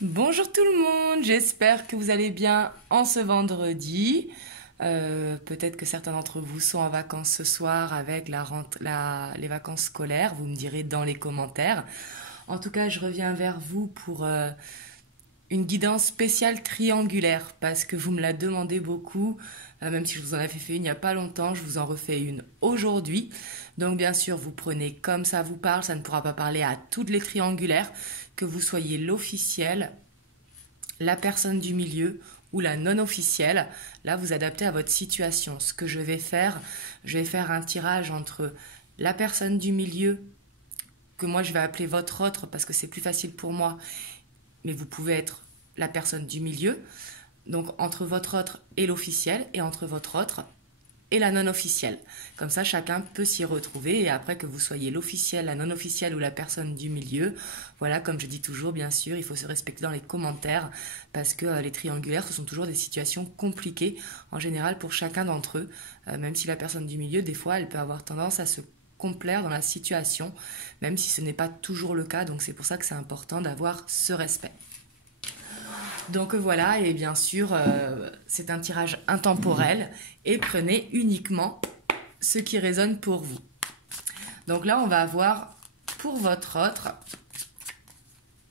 Bonjour tout le monde, j'espère que vous allez bien en ce vendredi. Peut-être que certains d'entre vous sont en vacances ce soir avec les vacances scolaires, vous me direz dans les commentaires. En tout cas, je reviens vers vous pour une guidance spéciale triangulaire parce que vous me la demandez beaucoup, même si je vous en avais fait une il n'y a pas longtemps, je vous en refais une aujourd'hui. Donc bien sûr, vous prenez comme ça vous parle, ça ne pourra pas parler à toutes les triangulaires, que vous soyez l'officiel, la personne du milieu ou la non officielle. Là, vous adaptez à votre situation. Ce que je vais faire un tirage entre la personne du milieu, que moi je vais appeler votre autre parce que c'est plus facile pour moi, mais vous pouvez être la personne du milieu. Donc entre votre autre et l'officiel, et entre votre autre et la non officielle. Comme ça, chacun peut s'y retrouver, et après que vous soyez l'officiel, la non officielle ou la personne du milieu, voilà, comme je dis toujours, bien sûr, il faut se respecter dans les commentaires, parce que les triangulaires, ce sont toujours des situations compliquées, en général pour chacun d'entre eux, même si la personne du milieu, des fois, elle peut avoir tendance à se complaire dans la situation, même si ce n'est pas toujours le cas, donc c'est pour ça que c'est important d'avoir ce respect. Donc voilà, et bien sûr, c'est un tirage intemporel et prenez uniquement ce qui résonne pour vous. Donc là, on va avoir pour votre autre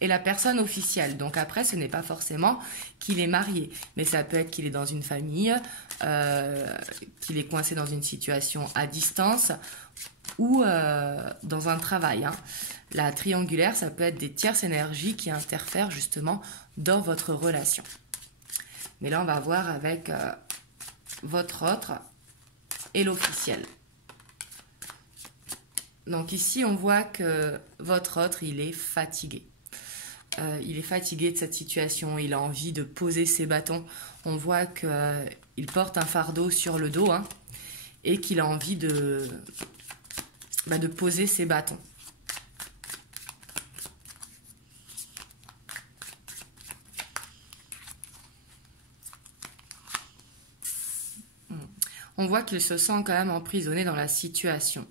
et la personne officielle. Donc après, ce n'est pas forcément qu'il est marié, mais ça peut être qu'il est dans une famille, qu'il est coincé dans une situation à distance ou dans un travail. La triangulaire, ça peut être des tierces énergies qui interfèrent justement dans votre relation. Mais là, on va voir avec votre autre et l'officiel. Donc ici, on voit que votre autre, il est fatigué. Il est fatigué de cette situation, il a envie de poser ses bâtons. On voit qu'il porte un fardeau sur le dos et qu'il a envie de poser ses bâtons. On voit qu'il se sent quand même emprisonné dans la situation.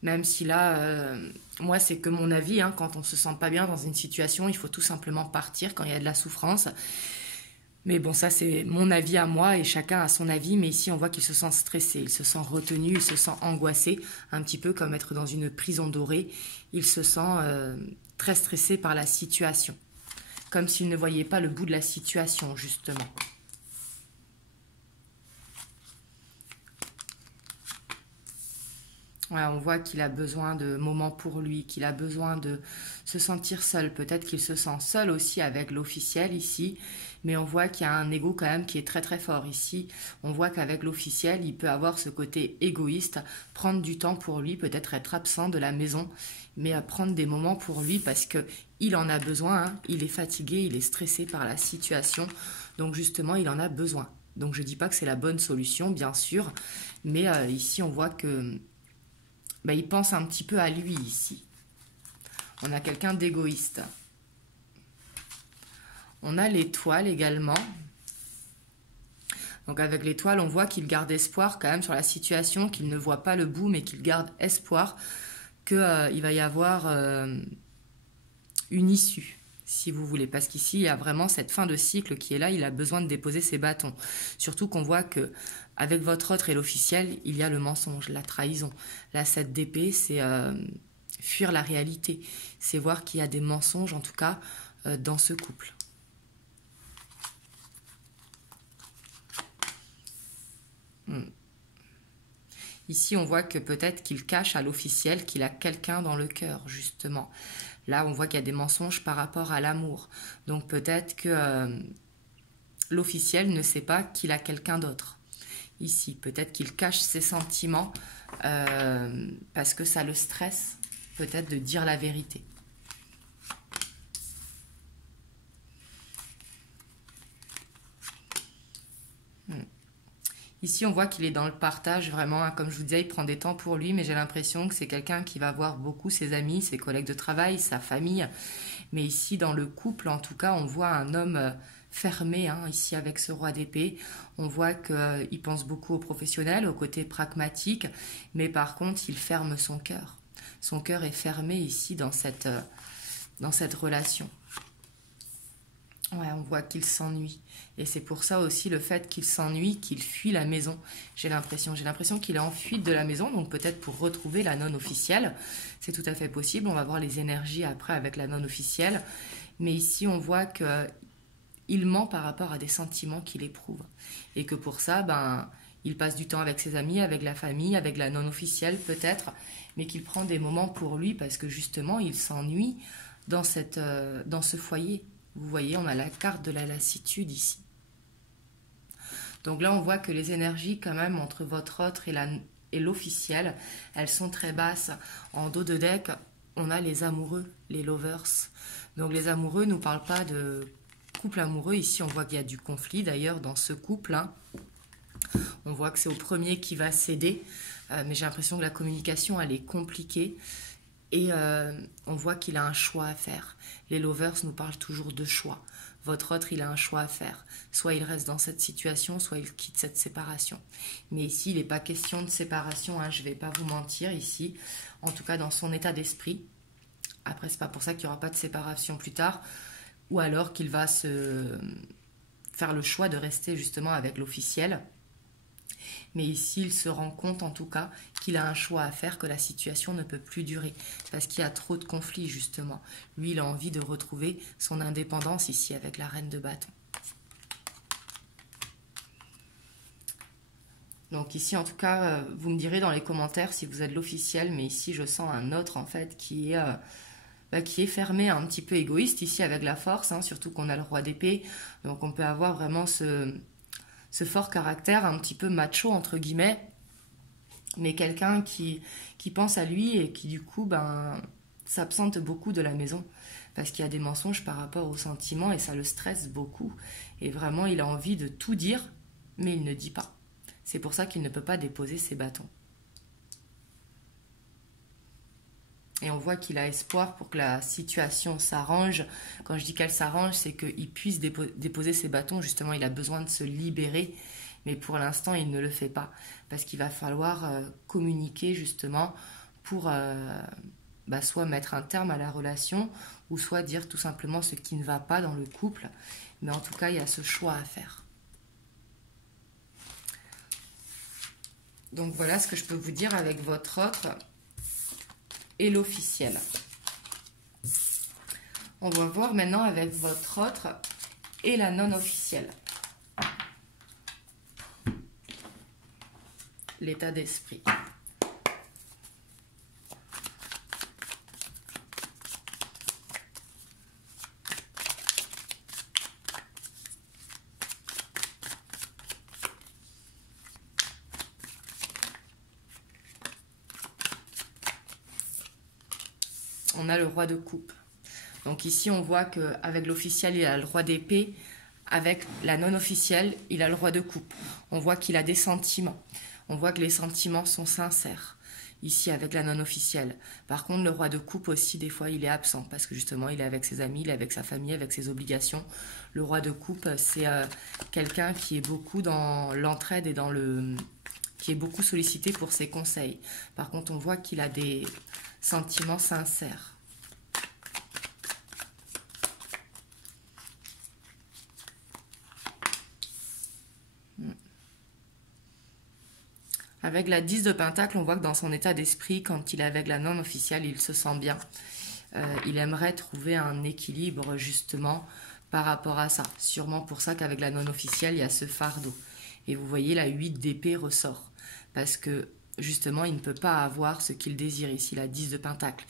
Même si là, moi c'est que mon avis, quand on se sent pas bien dans une situation, il faut tout simplement partir quand il y a de la souffrance. Mais bon, ça c'est mon avis à moi et chacun a son avis, mais ici on voit qu'il se sent stressé, il se sent retenu, il se sent angoissé, un petit peu comme être dans une prison dorée. Il se sent très stressé par la situation, comme s'il ne voyait pas le bout de la situation justement. Ouais, on voit qu'il a besoin de moments pour lui, qu'il a besoin de se sentir seul. Peut-être qu'il se sent seul aussi avec l'officiel ici, mais on voit qu'il y a un ego quand même qui est très très fort ici. On voit qu'avec l'officiel, il peut avoir ce côté égoïste, prendre du temps pour lui, peut-être être absent de la maison, mais prendre des moments pour lui parce qu'il en a besoin. Il est fatigué, il est stressé par la situation, donc justement, il en a besoin. Donc je ne dis pas que c'est la bonne solution, bien sûr, mais ici on voit que il pense un petit peu à lui ici. On a quelqu'un d'égoïste. On a l'étoile également. Donc avec l'étoile, on voit qu'il garde espoir quand même sur la situation, qu'il ne voit pas le bout, mais qu'il garde espoir qu'il va y avoir une issue, si vous voulez. Parce qu'ici, il y a vraiment cette fin de cycle qui est là, il a besoin de déposer ses bâtons. Surtout qu'on voit que avec votre autre et l'officiel, il y a le mensonge, la trahison. La 7 d'épée, c'est fuir la réalité. C'est voir qu'il y a des mensonges, en tout cas, dans ce couple. Ici, on voit que peut-être qu'il cache à l'officiel qu'il a quelqu'un dans le cœur, justement. Là, on voit qu'il y a des mensonges par rapport à l'amour. Donc peut-être que l'officiel ne sait pas qu'il a quelqu'un d'autre. Ici, peut-être qu'il cache ses sentiments parce que ça le stresse, peut-être de dire la vérité. Ici, on voit qu'il est dans le partage, vraiment, comme je vous disais, il prend des temps pour lui, mais j'ai l'impression que c'est quelqu'un qui va voir beaucoup ses amis, ses collègues de travail, sa famille. Mais ici, dans le couple, en tout cas, on voit un homme fermé, ici avec ce roi d'épée. On voit qu'il pense beaucoup aux professionnels, au côté pragmatique, mais par contre, il ferme son cœur. Son cœur est fermé ici dans cette relation. Ouais, on voit qu'il s'ennuie. Et c'est pour ça aussi le fait qu'il s'ennuie, qu'il fuit la maison. J'ai l'impression qu'il est en fuite de la maison, donc peut-être pour retrouver la non officielle. C'est tout à fait possible. On va voir les énergies après avec la non officielle. Mais ici, on voit que il ment par rapport à des sentiments qu'il éprouve. Et que pour ça, ben, il passe du temps avec ses amis, avec la famille, avec la non officielle peut-être, mais qu'il prend des moments pour lui parce que justement, il s'ennuie dans ce foyer. Vous voyez, on a la carte de la lassitude ici. Donc là, on voit que les énergies quand même entre votre autre et l'officiel, elles sont très basses. En dos de deck, on a les amoureux, les lovers. Donc les amoureux ne nous parlent pas de couple amoureux. Ici, on voit qu'il y a du conflit d'ailleurs dans ce couple. On voit que c'est au premier qui va céder. Mais j'ai l'impression que la communication, elle est compliquée. Et on voit qu'il a un choix à faire. Les lovers nous parlent toujours de choix. Votre autre, il a un choix à faire. Soit il reste dans cette situation, soit il quitte cette séparation. Mais ici, il n'est pas question de séparation, je ne vais pas vous mentir ici. En tout cas, dans son état d'esprit. Après, c'est pas pour ça qu'il n'y aura pas de séparation plus tard. Ou alors qu'il va faire le choix de rester justement avec l'officiel. Mais ici, il se rend compte en tout cas qu'il a un choix à faire, que la situation ne peut plus durer. Parce qu'il y a trop de conflits justement. Lui, il a envie de retrouver son indépendance ici avec la reine de bâton. Donc ici, en tout cas, vous me direz dans les commentaires si vous êtes l'officiel. Mais ici, je sens un autre en fait qui est fermé, un petit peu égoïste ici avec la force. Surtout qu'on a le roi d'épée. Donc on peut avoir vraiment ce fort caractère un petit peu macho entre guillemets, mais quelqu'un qui pense à lui et qui du coup s'absente beaucoup de la maison parce qu'il y a des mensonges par rapport aux sentiments et ça le stresse beaucoup et vraiment il a envie de tout dire mais il ne dit pas. C'est pour ça qu'il ne peut pas déposer ses bâtons. Et on voit qu'il a espoir pour que la situation s'arrange. Quand je dis qu'elle s'arrange, c'est qu'il puisse déposer ses bâtons. Justement, il a besoin de se libérer. Mais pour l'instant, il ne le fait pas. Parce qu'il va falloir communiquer justement pour soit mettre un terme à la relation ou soit dire tout simplement ce qui ne va pas dans le couple. Mais en tout cas, il y a ce choix à faire. Donc voilà ce que je peux vous dire avec votre autre et l'officiel. On va voir maintenant avec votre autre et la non officielle. L'état d'esprit. On a le roi de coupe. Donc ici, on voit qu'avec l'officiel, il a le roi d'épée. Avec la non officielle, il a le roi de coupe. On voit qu'il a des sentiments. On voit que les sentiments sont sincères. Ici, avec la non officielle. Par contre, le roi de coupe aussi, des fois, il est absent. Parce que justement, il est avec ses amis, il est avec sa famille, avec ses obligations. Le roi de coupe, c'est quelqu'un qui est beaucoup dans l'entraide et qui est beaucoup sollicité pour ses conseils. Par contre, on voit qu'il a des sentiments sincères. Avec la 10 de Pentacle, on voit que dans son état d'esprit, quand il est avec la non officielle, il se sent bien. Il aimerait trouver un équilibre justement par rapport à ça. Sûrement pour ça qu'avec la non officielle, il y a ce fardeau. Et vous voyez, la 8 d'épée ressort. Parce que justement, il ne peut pas avoir ce qu'il désire ici, la 10 de Pentacle.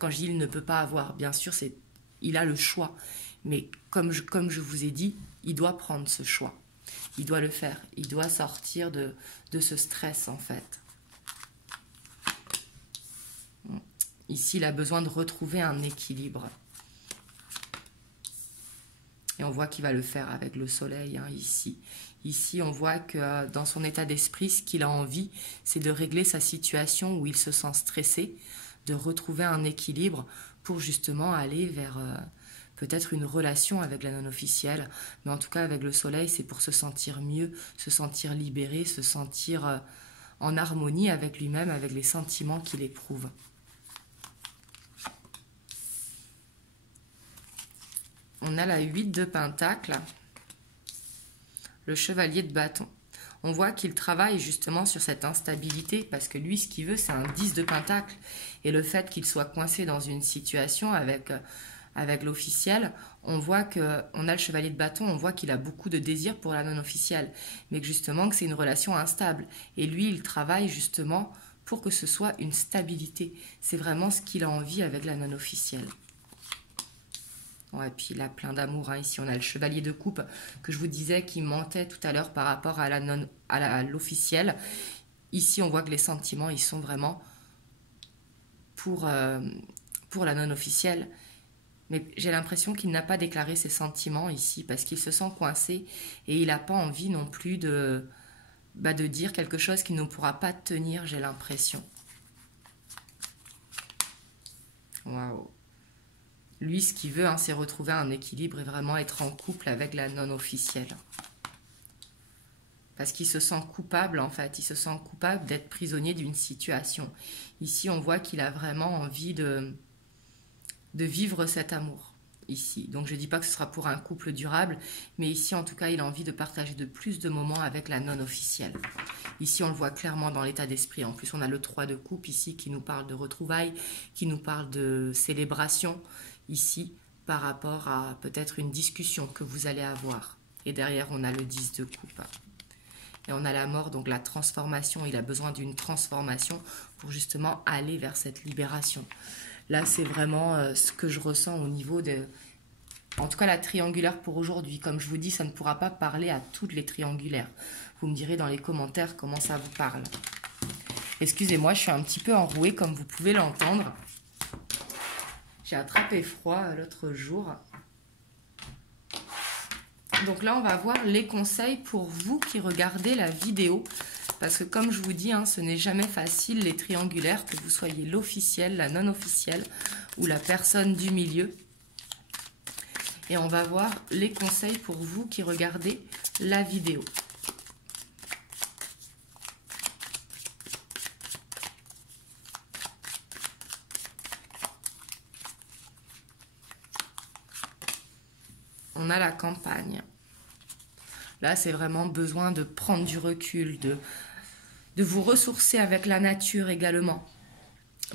Quand je dis il ne peut pas avoir, bien sûr, il a le choix. Mais comme je vous ai dit, il doit prendre ce choix. Il doit le faire. Il doit sortir de ce stress, en fait. Ici, il a besoin de retrouver un équilibre. Et on voit qu'il va le faire avec le soleil, ici. Ici, on voit que dans son état d'esprit, ce qu'il a envie, c'est de régler sa situation où il se sent stressé, de retrouver un équilibre pour justement aller vers peut-être une relation avec la non-officielle. Mais en tout cas, avec le soleil, c'est pour se sentir mieux, se sentir libéré, se sentir en harmonie avec lui-même, avec les sentiments qu'il éprouve. On a la 8 de Pentacle, le chevalier de bâton. On voit qu'il travaille justement sur cette instabilité parce que lui, ce qu'il veut, c'est un 10 de Pentacle. Et le fait qu'il soit coincé dans une situation avec l'officiel, on voit qu'on a le chevalier de bâton, on voit qu'il a beaucoup de désir pour la non-officielle. Mais que justement, que c'est une relation instable. Et lui, il travaille justement pour que ce soit une stabilité. C'est vraiment ce qu'il a envie avec la non-officielle. Ouais, puis il a plein d'amour. Hein. Ici, on a le chevalier de coupe que je vous disais qui mentait tout à l'heure par rapport à l'officiel. Ici, on voit que les sentiments, ils sont vraiment pour la non-officielle. Mais j'ai l'impression qu'il n'a pas déclaré ses sentiments ici parce qu'il se sent coincé et il n'a pas envie non plus de dire quelque chose qu'il ne pourra pas tenir, j'ai l'impression. Waouh! Lui, ce qu'il veut, hein, c'est retrouver un équilibre et vraiment être en couple avec la non-officielle. Parce qu'il se sent coupable, en fait. Il se sent coupable d'être prisonnier d'une situation. Ici, on voit qu'il a vraiment envie de vivre cet amour. Ici. Donc, je ne dis pas que ce sera pour un couple durable, mais ici, en tout cas, il a envie de partager de plus de moments avec la non-officielle. Ici, on le voit clairement dans l'état d'esprit. En plus, on a le 3 de coupe ici qui nous parle de retrouvailles, qui nous parle de célébration. Ici, par rapport à peut-être une discussion que vous allez avoir. Et derrière, on a le 10 de coupe. Et on a la mort, donc la transformation. Il a besoin d'une transformation pour justement aller vers cette libération. Là, c'est vraiment ce que je ressens au niveau de... En tout cas, la triangulaire pour aujourd'hui. Comme je vous dis, ça ne pourra pas parler à toutes les triangulaires. Vous me direz dans les commentaires comment ça vous parle. Excusez-moi, je suis un petit peu enrouée, comme vous pouvez l'entendre. J'ai attrapé froid l'autre jour. Donc là, on va voir les conseils pour vous qui regardez la vidéo. Parce que comme je vous dis, hein, ce n'est jamais facile les triangulaires, que vous soyez l'officiel, la non-officielle ou la personne du milieu. Et on va voir les conseils pour vous qui regardez la vidéo. On a la campagne. Là, c'est vraiment besoin de prendre du recul, de vous ressourcer avec la nature également.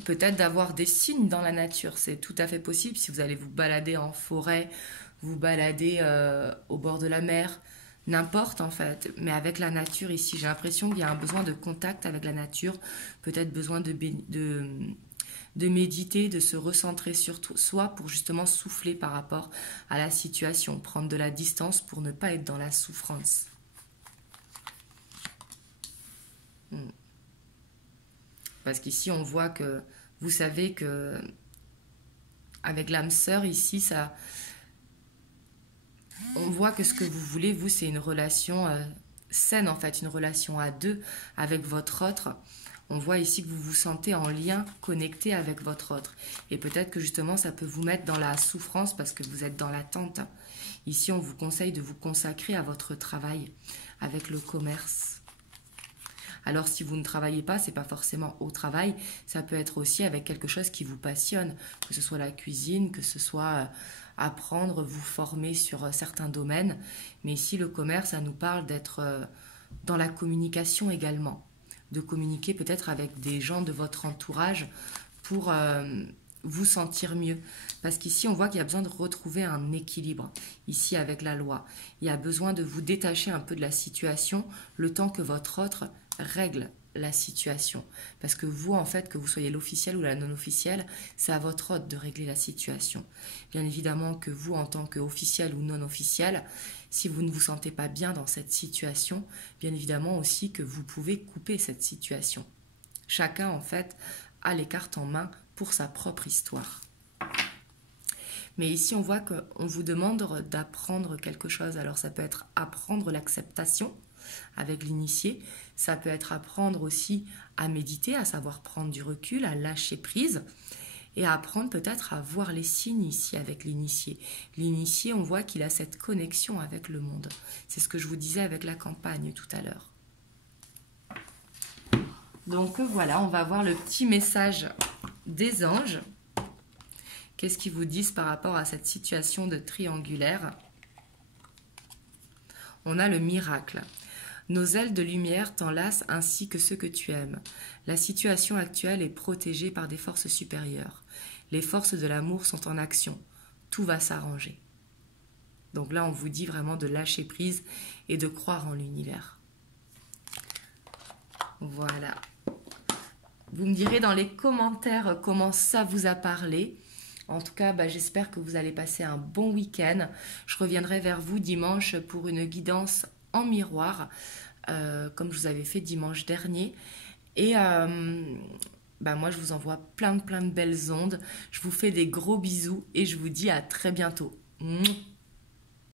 Peut-être d'avoir des signes dans la nature, c'est tout à fait possible. Si vous allez vous balader en forêt, vous balader au bord de la mer, n'importe en fait. Mais avec la nature ici, j'ai l'impression qu'il y a un besoin de contact avec la nature. Peut-être besoin de méditer, de se recentrer sur soi pour justement souffler par rapport à la situation, prendre de la distance pour ne pas être dans la souffrance. Parce qu'ici, on voit que, vous savez que avec l'âme sœur, ici, ça, on voit que ce que vous voulez, vous, c'est une relation saine, en fait, une relation à deux avec votre autre. On voit ici que vous vous sentez en lien, connecté avec votre autre. Et peut-être que justement, ça peut vous mettre dans la souffrance parce que vous êtes dans l'attente. Ici, on vous conseille de vous consacrer à votre travail, avec le commerce. Alors, si vous ne travaillez pas, c'est pas forcément au travail. Ça peut être aussi avec quelque chose qui vous passionne, que ce soit la cuisine, que ce soit apprendre, vous former sur certains domaines. Mais ici, le commerce, ça nous parle d'être dans la communication également. De communiquer peut-être avec des gens de votre entourage pour vous sentir mieux. Parce qu'ici, on voit qu'il y a besoin de retrouver un équilibre, ici avec la loi. Il y a besoin de vous détacher un peu de la situation, le temps que votre autre règle la situation. Parce que vous, en fait, que vous soyez l'officiel ou la non-officielle, c'est à votre hôte de régler la situation. Bien évidemment que vous, en tant qu'officiel ou non-officiel, si vous ne vous sentez pas bien dans cette situation, bien évidemment aussi que vous pouvez couper cette situation. Chacun, en fait, a les cartes en main pour sa propre histoire. Mais ici, on voit qu'on vous demande d'apprendre quelque chose. Alors, ça peut être apprendre l'acceptation avec l'initié. Ça peut être apprendre aussi à méditer, à savoir prendre du recul, à lâcher prise et à apprendre peut-être à voir les signes ici avec l'initié. L'initié, on voit qu'il a cette connexion avec le monde. C'est ce que je vous disais avec la campagne tout à l'heure. Donc voilà, on va voir le petit message des anges Qu'est-ce qu'ils vous disent par rapport à cette situation de triangulaire? On a le miracle. Nos ailes de lumière t'enlacent ainsi que ceux que tu aimes. La situation actuelle est protégée par des forces supérieures. Les forces de l'amour sont en action. Tout va s'arranger. Donc là, on vous dit vraiment de lâcher prise et de croire en l'univers. Voilà. Vous me direz dans les commentaires comment ça vous a parlé. En tout cas, j'espère que vous allez passer un bon week-end. Je reviendrai vers vous dimanche pour une guidance en miroir, comme je vous avais fait dimanche dernier. Et moi, je vous envoie plein de belles ondes. Je vous fais des gros bisous et je vous dis à très bientôt. Mouah.